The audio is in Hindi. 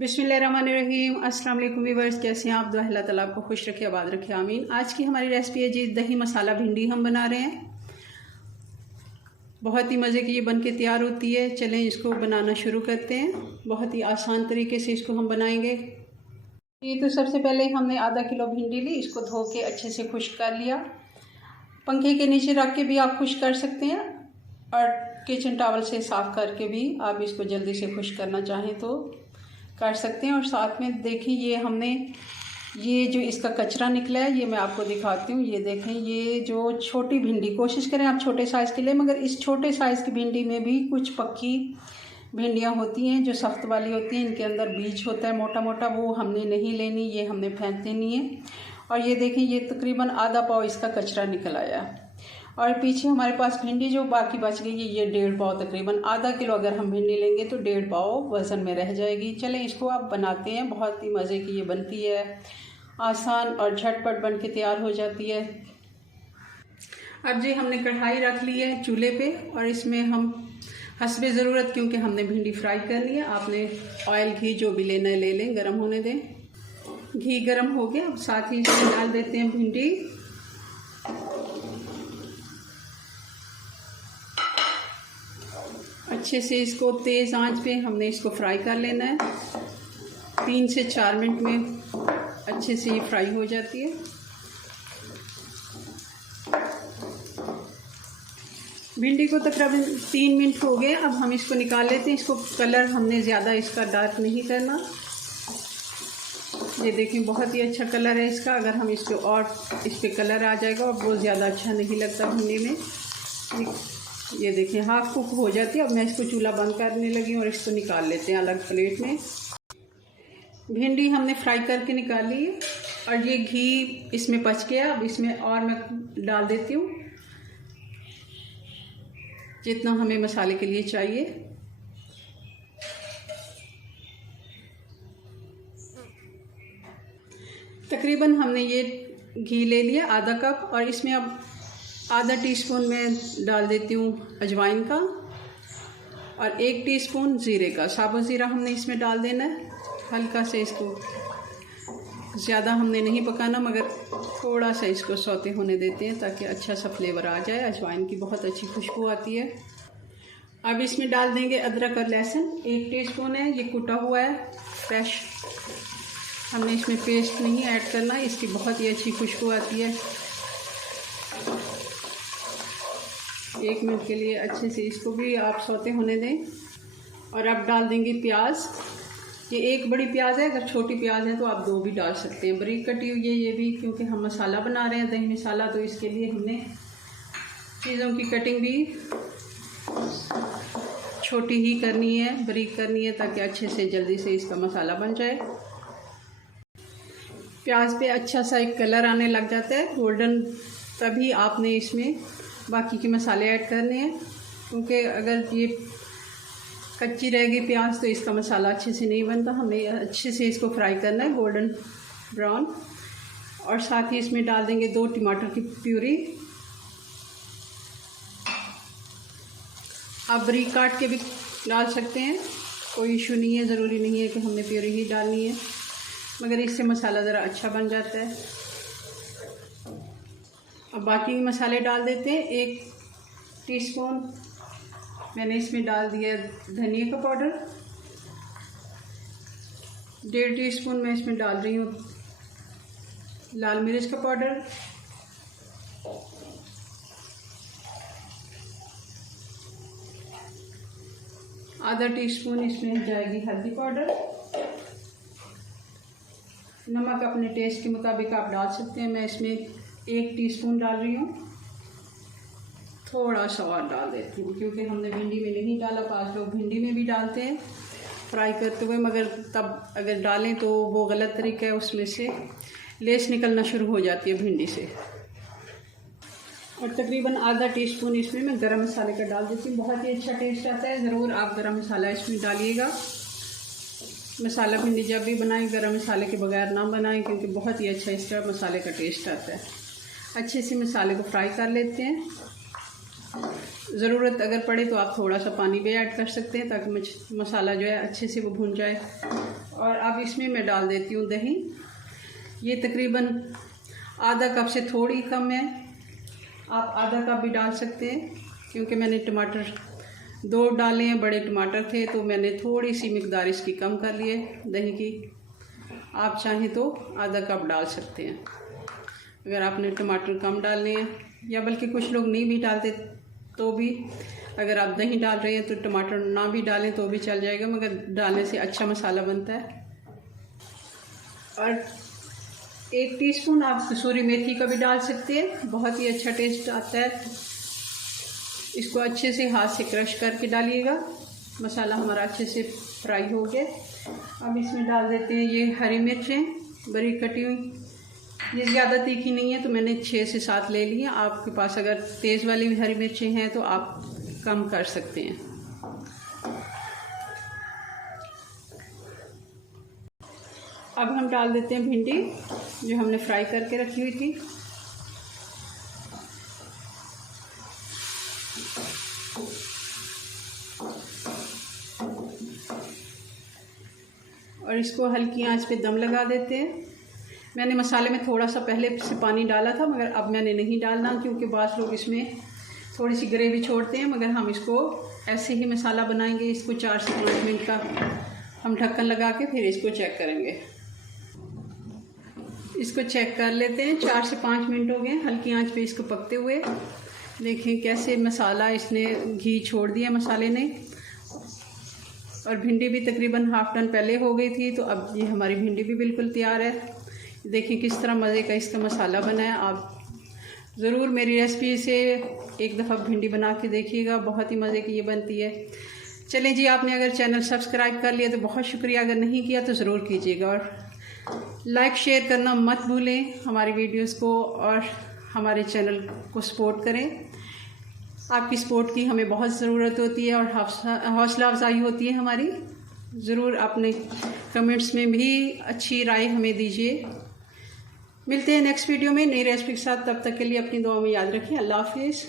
बिस्मिल्लाहिर्रहमानिर्रहीम। अस्सलाम वालेकुम व्यूअर्स, कैसे हैं आप? दुआ अल्लाह ताला आपको खुश रखे, आबाद रखे, आमीन। आज की हमारी रेसिपी है जी दही मसाला भिंडी हम बना रहे हैं। बहुत ही मज़े की ये बन के तैयार होती है। चलें इसको बनाना शुरू करते हैं। बहुत ही आसान तरीके से इसको हम बनाएंगे। ये तो सबसे पहले हमने आधा किलो भिंडी ली, इसको धो के अच्छे से खुश्क कर लिया। पंखे के नीचे रख के भी आप खुश्क कर सकते हैं और किचन टॉवल से साफ़ करके भी आप इसको जल्दी से खुश्क करना चाहें तो कर सकते हैं। और साथ में देखिए ये हमने ये जो इसका कचरा निकला है ये मैं आपको दिखाती हूँ। ये देखें, ये जो छोटी भिंडी, कोशिश करें आप छोटे साइज़ के लिए, मगर इस छोटे साइज़ की भिंडी में भी कुछ पक्की भिंडियाँ होती हैं जो सख्त वाली होती हैं, इनके अंदर बीज होता है मोटा मोटा, वो हमने नहीं लेनी, ये हमने फेंक देनी है। और ये देखें, ये तकरीबन आधा पाव इसका कचरा निकल आया। और पीछे हमारे पास भिंडी जो बाकी बच गई है ये 1.5 पाव, तकरीबन आधा किलो अगर हम भिंडी लेंगे तो 1.5 पाव वज़न में रह जाएगी। चलें इसको आप बनाते हैं। बहुत ही मज़े की ये बनती है, आसान और झटपट बन के तैयार हो जाती है। अब जी हमने कढ़ाई रख ली है चूल्हे पे और इसमें हम हस्बे ज़रूरत, क्योंकि हमने भिंडी फ्राई कर ली है, आपने ऑयल घी जो भी लेना है ले लें, गर्म होने दें। घी गर्म हो गया, अब साथ ही इसमें डाल देते हैं भिंडी। अच्छे से इसको तेज़ आंच पे हमने इसको फ्राई कर लेना है। 3 से 4 मिनट में अच्छे से ये फ्राई हो जाती है। भिंडी को तकरीबन 3 मिनट हो गए, अब हम इसको निकाल लेते हैं। इसको कलर हमने ज़्यादा इसका डार्क नहीं करना। ये देखें, बहुत ही अच्छा कलर है इसका। अगर हम इसको और इस पर कलर आ जाएगा और बहुत ज़्यादा अच्छा नहीं लगता भिंडी में। ये देखें, हाफ कुक हो जाती है। अब मैं इसको चूल्हा बंद करने लगी और इसको निकाल लेते हैं अलग प्लेट में। भिंडी हमने फ्राई करके निकाली है और ये घी इसमें बच गया। अब इसमें और मैं डाल देती हूँ जितना हमें मसाले के लिए चाहिए। तकरीबन हमने ये घी ले लिया आधा कप और इसमें अब आधा टीस्पून में डाल देती हूँ अजवाइन का और 1 टीस्पून ज़ीरे का। साबुत ज़ीरा हमने इसमें डाल देना है। हल्का से इसको ज़्यादा हमने नहीं पकाना, मगर थोड़ा सा इसको सौते होने देते हैं ताकि अच्छा सा फ्लेवर आ जाए। अजवाइन की बहुत अच्छी खुशबू आती है। अब इसमें डाल देंगे अदरक और लहसुन। 1 टीस्पून है, ये कुटा हुआ है फ्रेश। हमने इसमें पेस्ट नहीं ऐड करना, इसकी बहुत ही अच्छी खुशबू आती है। 1 मिनट के लिए अच्छे से इसको भी आप सौते होने दें। और अब डाल देंगे प्याज। ये 1 बड़ी प्याज है, अगर छोटी प्याज है तो आप 2 भी डाल सकते हैं। बारीक कटी हुई है ये भी, क्योंकि हम मसाला बना रहे हैं दही मसाला, तो इसके लिए हमने चीज़ों की कटिंग भी छोटी ही करनी है, बारीक करनी है, ताकि अच्छे से जल्दी से इसका मसाला बन जाए। प्याज पे अच्छा सा एक कलर आने लग जाता है गोल्डन, तभी आपने इसमें बाकी के मसाले ऐड करने हैं, क्योंकि अगर ये कच्ची रहेगी प्याज तो इसका मसाला अच्छे से नहीं बनता। हमें अच्छे से इसको फ्राई करना है गोल्डन ब्राउन। और साथ ही इसमें डाल देंगे 2 टमाटर की प्यूरी। आप बारीक काट के भी डाल सकते हैं, कोई इशू नहीं है। ज़रूरी नहीं है कि हमने प्यूरी ही डालनी है, मगर इससे मसाला ज़रा अच्छा बन जाता है। अब बाकी मसाले डाल देते हैं। 1 टीस्पून मैंने इसमें डाल दिया धनिया का पाउडर। 1.5 टीस्पून मैं इसमें डाल रही हूँ लाल मिर्च का पाउडर। आधा टीस्पून इसमें जाएगी हल्दी पाउडर। नमक अपने टेस्ट के मुताबिक आप डाल सकते हैं। मैं इसमें 1 टीस्पून डाल रही हूँ। थोड़ा सा और डाल देती हूँ, क्योंकि हमने भिंडी में नहीं डाला। 5 लोग भिंडी में भी डालते हैं फ्राई करते हुए, मगर तब अगर डालें तो वो गलत तरीका है, उसमें से लेस निकलना शुरू हो जाती है भिंडी से। और तकरीबन आधा टीस्पून इसमें मैं गरम मसाले का डाल देती हूँ। बहुत ही अच्छा टेस्ट आता है, ज़रूर आप गरम मसाला इसमें डालिएगा। मसाला भिंडी जब भी बनाएं गरम मसाले के बगैर ना बनाएं, क्योंकि बहुत ही अच्छा इसका मसाले का टेस्ट आता है। अच्छे से मसाले को फ्राई कर लेते हैं। ज़रूरत अगर पड़े तो आप थोड़ा सा पानी भी ऐड कर सकते हैं, ताकि मसाला जो है अच्छे से वो भून जाए। और अब इसमें मैं डाल देती हूँ दही। ये तकरीबन आधा कप से थोड़ी कम है, आप आधा कप भी डाल सकते हैं, क्योंकि मैंने टमाटर 2 डाले हैं, बड़े टमाटर थे, तो मैंने थोड़ी सी मिकदार इसकी कम कर ली है दही की। आप चाहें तो आधा कप डाल सकते हैं अगर आपने टमाटर कम डालने हैं, या बल्कि कुछ लोग नहीं भी डालते तो भी, अगर आप दही डाल रहे हैं तो टमाटर ना भी डालें तो भी चल जाएगा, मगर डालने से अच्छा मसाला बनता है। और 1 टीस्पून आप कसूरी मेथी का भी डाल सकते हैं, बहुत ही अच्छा टेस्ट आता है। इसको अच्छे से हाथ से क्रश करके डालिएगा। मसाला हमारा अच्छे से फ्राई हो गया। अब इसमें डाल देते हैं ये हरी मिर्चें बड़ी कटी हुई। ये ज़्यादा तीखी नहीं है तो मैंने 6 से 7 ले ली हैं। आपके पास अगर तेज़ वाली हरी मिर्चें हैं तो आप कम कर सकते हैं। अब हम डाल देते हैं भिंडी जो हमने फ्राई करके रखी हुई थी। और इसको हल्की आंच पे दम लगा देते हैं। मैंने मसाले में थोड़ा सा पहले से पानी डाला था, मगर अब मैंने नहीं डालना, क्योंकि बाज़ लोग इसमें थोड़ी सी ग्रेवी छोड़ते हैं, मगर हम इसको ऐसे ही मसाला बनाएंगे। इसको 4 से 5 मिनट का हम ढक्कन लगा के फिर इसको चेक करेंगे। इसको चेक कर लेते हैं। 4 से 5 मिनट हो गए हल्की आंच पे इसको पकते हुए। देखें कैसे मसाला इसने घी छोड़ दिया मसाले ने, और भिंडी भी तकरीबन हाफ टन पहले हो गई थी, तो अब ये हमारी भिंडी भी बिल्कुल तैयार है। देखिए किस तरह मज़े का इसका मसाला बना है। आप ज़रूर मेरी रेसिपी से एक दफ़ा भिंडी बना के देखिएगा, बहुत ही मज़े की ये बनती है। चलें जी, आपने अगर चैनल सब्सक्राइब कर लिया तो बहुत शुक्रिया, अगर नहीं किया तो ज़रूर कीजिएगा, और लाइक शेयर करना मत भूलें हमारी वीडियोस को, और हमारे चैनल को सपोर्ट करें। आपकी सपोर्ट की हमें बहुत ज़रूरत होती है और हौसला अफजाई होती है हमारी। ज़रूर अपने कमेंट्स में भी अच्छी राय हमें दीजिए। मिलते हैं नेक्स्ट वीडियो में नई रेसिपी के साथ। तब तक के लिए अपनी दुआ में याद रखें। अल्लाह हाफिज़।